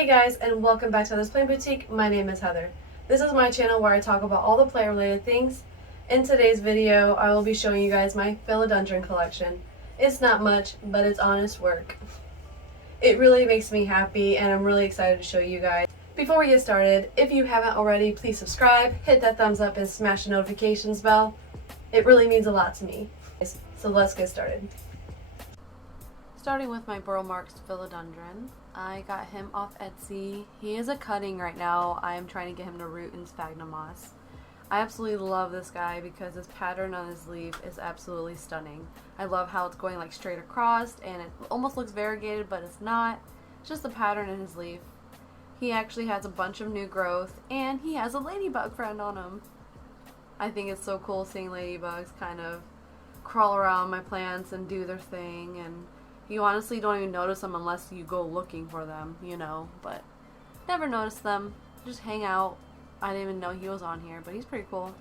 Hey guys, and welcome back to This Plant Boutique. My name is Heather. This is my channel where I talk about all the plant related things. In today's video, I will be showing you guys my philodendron collection. It's not much, but it's honest work. It really makes me happy and I'm really excited to show you guys. Before we get started, if you haven't already, please subscribe, hit that thumbs up and smash the notifications bell. It really means a lot to me. So let's get started. Starting with my Burl Marks philodendron. I got him off Etsy. He is a cutting right now. I am trying to get him to root in sphagnum moss. I absolutely love this guy because this pattern on his leaf is absolutely stunning. I love how it's going like straight across and it almost looks variegated, but it's not. It's just the pattern in his leaf. He actually has a bunch of new growth and he has a ladybug friend on him. I think it's so cool seeing ladybugs kind of crawl around my plants and do their thing, and you honestly don't even notice them unless you go looking for them, you know, but never noticed them. Just hang out. I didn't even know he was on here, but he's pretty cool.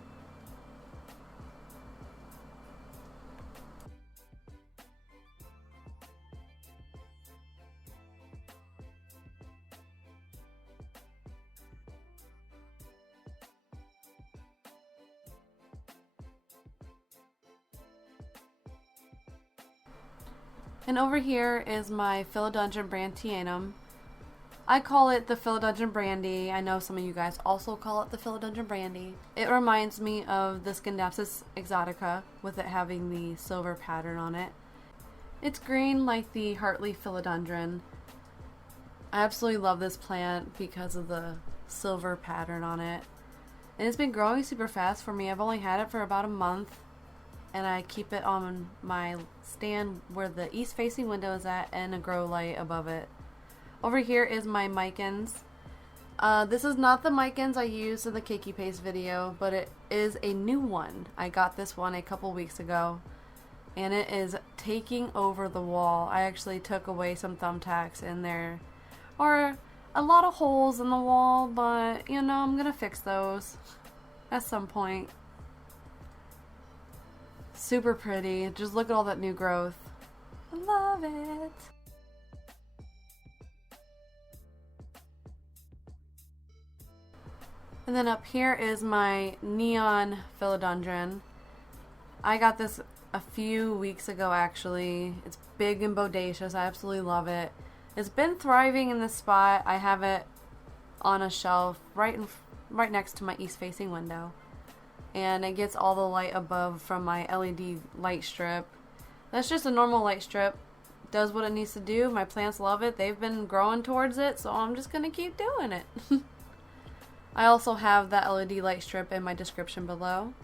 And over here is my Philodendron Brantianum. I call it the Philodendron Brandy. I know some of you guys also call it the Philodendron Brandy. It reminds me of the Scindapsus exotica with it having the silver pattern on it. It's green like the heartleaf philodendron. I absolutely love this plant because of the silver pattern on it. And it's been growing super fast for me. I've only had it for about a month. And I keep it on my stand where the east facing window is at and a grow light above it. Over here is my micans. This is not the micans I used in the cakey paste video, but it is a new one. I got this one a couple weeks ago and it is taking over the wall. I actually took away some thumbtacks and there are a lot of holes in the wall, but you know, I'm gonna fix those at some point. Super pretty. Just look at all that new growth. I love it. And then up here is my neon philodendron. I got this a few weeks ago actually. It's big and bodacious. I absolutely love it. It's been thriving in this spot. I have it on a shelf right next to my east facing window. And it gets all the light above from my LED light strip. That's just a normal light strip. Does what it needs to do. My plants love it. They've been growing towards it, so I'm just gonna keep doing it. I also have that LED light strip in my description below.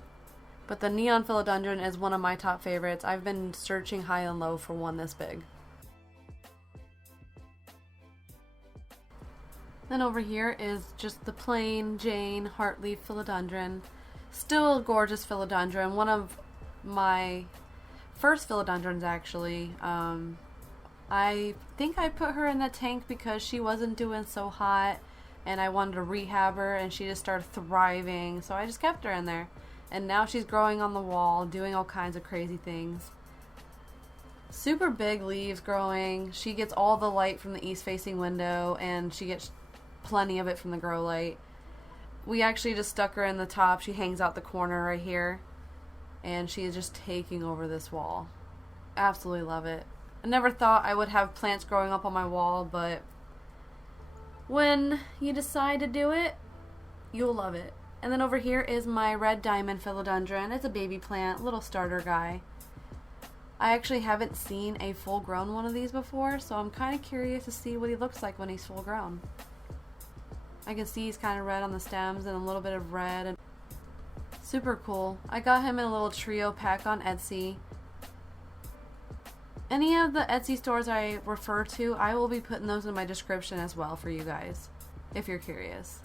But the neon philodendron is one of my top favorites. I've been searching high and low for one this big. Then over here is just the plain Jane heartleaf philodendron. Still a gorgeous philodendron. One of my first philodendrons actually. I think I put her in the tank because she wasn't doing so hot and I wanted to rehab her and she just started thriving, so I just kept her in there. And now she's growing on the wall, doing all kinds of crazy things. Super big leaves growing. She gets all the light from the east facing window and she gets plenty of it from the grow light. We actually just stuck her in the top. She hangs out the corner right here. And she is just taking over this wall. Absolutely love it. I never thought I would have plants growing up on my wall, but when you decide to do it, you'll love it. And then over here is my red diamond philodendron. It's a baby plant, little starter guy. I actually haven't seen a full grown one of these before, so I'm kind of curious to see what he looks like when he's full grown. I can see he's kind of red on the stems and a little bit of red. And super cool. I got him in a little trio pack on Etsy. Any of the Etsy stores I refer to, I will be putting those in my description as well for you guys, if you're curious.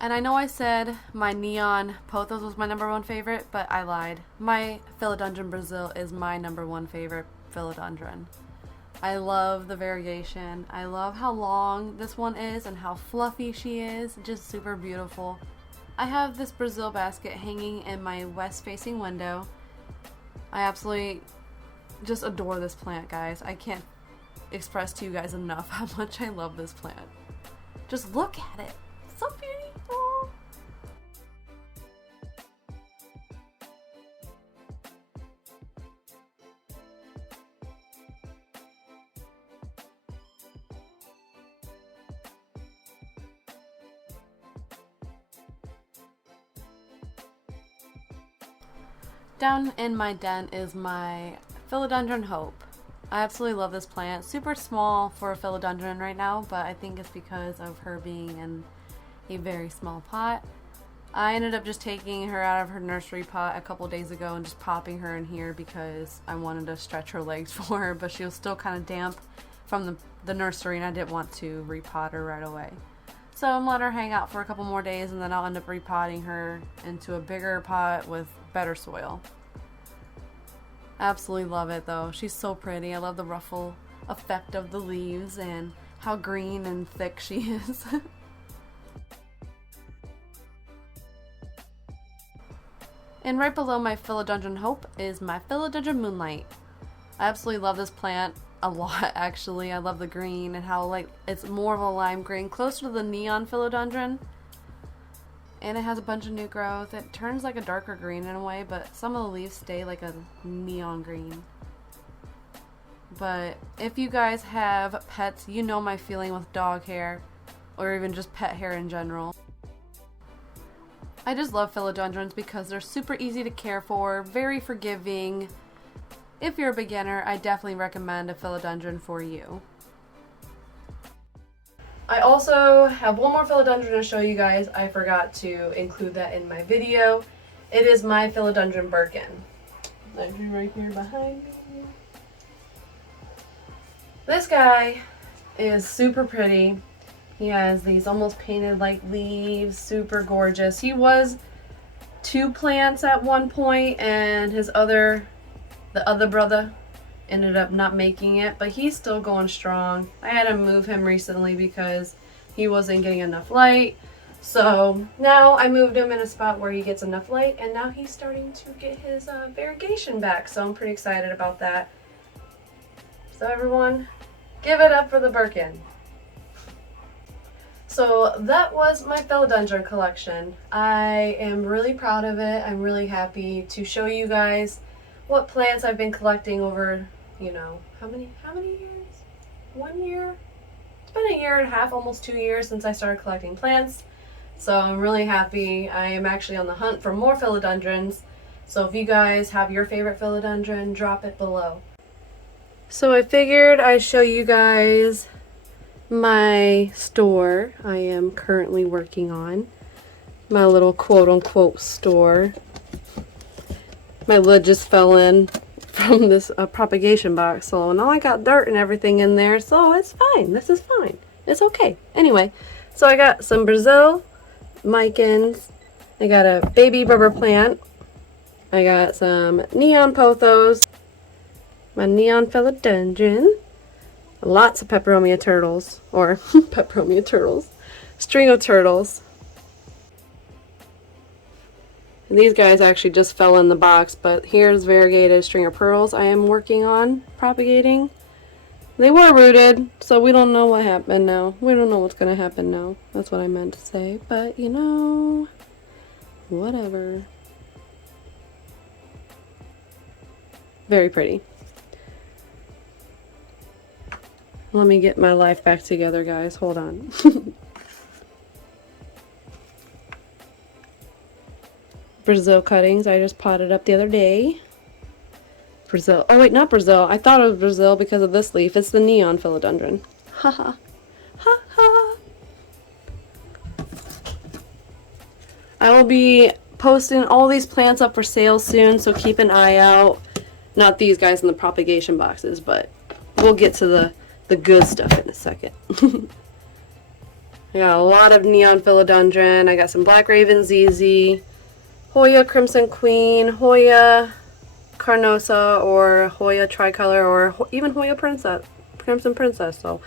And I know I said my neon pothos was my #1 favorite, but I lied. My Philodendron Brazil is my #1 favorite philodendron. I love the variegation. I love how long this one is and how fluffy she is. Just super beautiful. I have this Brazil basket hanging in my west facing window. I absolutely just adore this plant, guys. I can't express to you guys enough how much I love this plant. Just look at it. It's so beautiful. Down in my den is my Philodendron Hope. I absolutely love this plant. Super small for a philodendron right now, but I think it's because of her being in a very small pot. I ended up just taking her out of her nursery pot a couple days ago and just popping her in here because I wanted to stretch her legs for her, but she was still kind of damp from the nursery and I didn't want to repot her right away. So I'm letting her hang out for a couple more days and then I'll end up repotting her into a bigger pot with better soil. Absolutely love it though. She's so pretty. I love the ruffle effect of the leaves and how green and thick she is. And right below my Philodendron Hope is my Philodendron Moonlight. I absolutely love this plant a lot actually. I love the green and how like it's more of a lime green, closer to the neon philodendron. And it has a bunch of new growth. It turns like a darker green in a way, but some of the leaves stay like a neon green. But if you guys have pets, you know my feeling with dog hair or even just pet hair in general. I just love philodendrons because they're super easy to care for, very forgiving. If you're a beginner, I definitely recommend a philodendron for you. I also have one more philodendron to show you guys. I forgot to include that in my video. It is my Philodendron Birkin. There's right here behind me. This guy is super pretty. He has these almost painted like leaves, super gorgeous. He was 2 plants at one point and the other brother ended up not making it, but he's still going strong. I had to move him recently because he wasn't getting enough light. So now I moved him in a spot where he gets enough light and now he's starting to get his variegation back. So I'm pretty excited about that. So everyone, give it up for the Birkin. So that was my philodendron collection. I am really proud of it. I'm really happy to show you guys what plants I've been collecting over, you know, how many years? 1 year? It's been 1.5 years, almost 2 years since I started collecting plants. So I'm really happy. I am actually on the hunt for more philodendrons. So if you guys have your favorite philodendron, drop it below. So I figured I'd show you guys my store I am currently working on. My little quote-unquote store. My lid just fell in from this propagation box, so now I got dirt and everything in there, so it's fine. This is fine. It's okay. Anyway, so I got some Brazil Micans. I got a baby rubber plant. I got some neon pothos. My neon philodendron. Lots of peperomia turtles, or peperomia turtles. String of turtles. And these guys actually just fell in the box, but here's variegated string of pearls I am working on propagating. They were rooted, so we don't know what happened now. We don't know what's going to happen now. That's what I meant to say, but you know, whatever. Very pretty. Let me get my life back together, guys. Hold on. Brazil cuttings I just potted up the other day. Brazil. Oh wait, not Brazil. I thought it was Brazil because of this leaf. It's the neon philodendron. Haha. Ha ha. I will be posting all these plants up for sale soon, so keep an eye out. Not these guys in the propagation boxes, but we'll get to the good stuff in a second. I got a lot of neon philodendron. I got some black raven ZZ, Hoya Crimson Queen, Hoya Carnosa, or Hoya Tricolor, or even Hoya Princess, Crimson Princess. So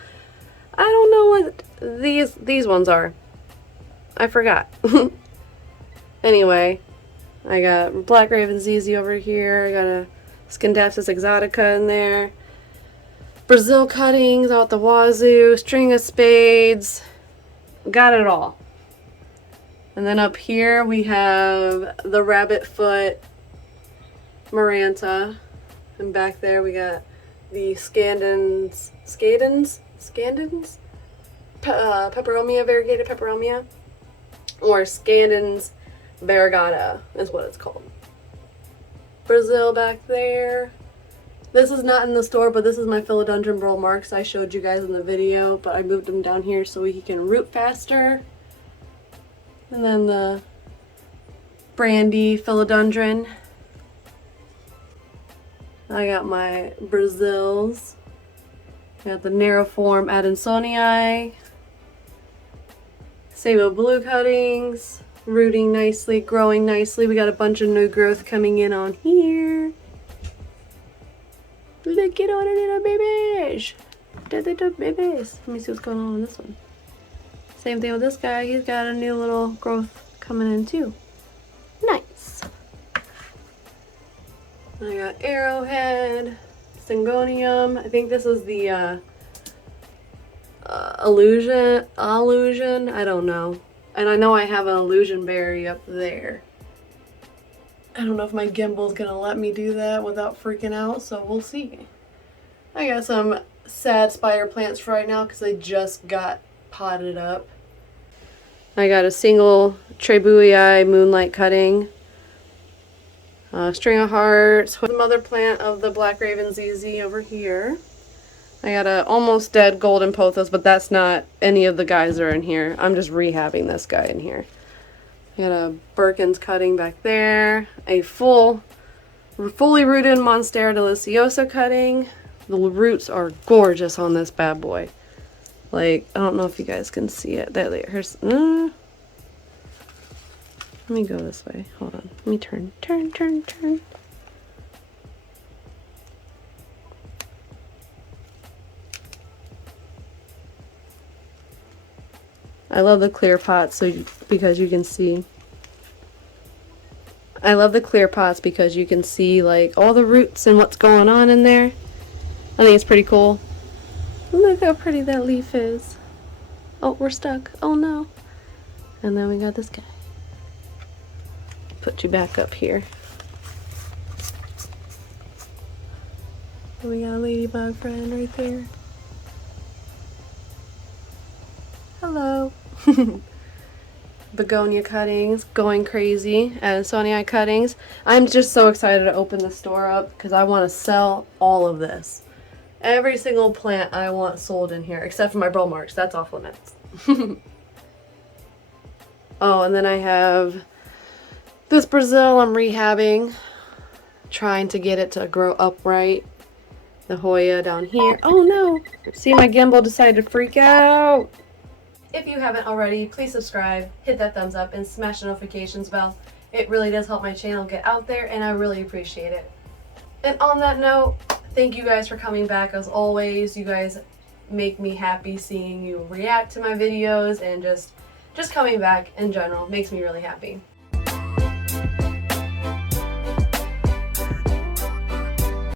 I don't know what these ones are. I forgot. Anyway, I got black raven ZZ over here. I got a Scindapsus exotica in there. Brazil cuttings out the wazoo, string of spades, got it all. And then up here we have the rabbit foot Maranta, and back there we got the peperomia, variegated peperomia, or Scandens variegata is what it's called. Brazil back there. This is not in the store, but this is my Philodendron Birkin marks I showed you guys in the video, but I moved him down here so he can root faster. And then the brandy Philodendron. I got my Brazils. I got the narrow form Adansonii. Sable blue cuttings, rooting nicely, growing nicely. We got a bunch of new growth coming in on here. Look at all the little babies. The little babies. Let me see what's going on with this one. Same thing with this guy. He's got a new little growth coming in too. Nice. I got arrowhead, syngonium. I think this is the illusion. I don't know. And I know I have an illusion berry up there. I don't know if my gimbal's gonna let me do that without freaking out, so we'll see. I got some sad spider plants for right now because they just got potted up. I got a single Trebuii moonlight cutting. String of hearts. The mother plant of the Black Raven ZZ over here. I got a almost dead golden pothos, but that's not any of the guys that are in here. I'm just rehabbing this guy in here. I got a Birkin's cutting back there. A fully rooted Monstera deliciosa cutting. The roots are gorgeous on this bad boy. Like, I don't know if you guys can see it. Let me go this way. Hold on. Let me turn. I love the clear pots because you can see. I love the clear pots because you can see like all the roots and what's going on in there. I think it's pretty cool. Look how pretty that leaf is. Oh, we're stuck. Oh no. And then we got this guy. Put you back up here. And we got a ladybug friend right there. Hello. Begonia cuttings, going crazy. Adansonii cuttings. I'm just so excited to open the store up because I want to sell all of this. Every single plant I want sold in here, except for my Birkin marks. That's off limits. Oh, and then I have this Brazil I'm rehabbing, trying to get it to grow upright. The Hoya down here. Oh no! See, my gimbal decided to freak out. If you haven't already, please subscribe, hit that thumbs up, and smash the notifications bell. It really does help my channel get out there, and I really appreciate it. And on that note, thank you guys for coming back as always. You guys make me happy seeing you react to my videos, and just coming back in general makes me really happy.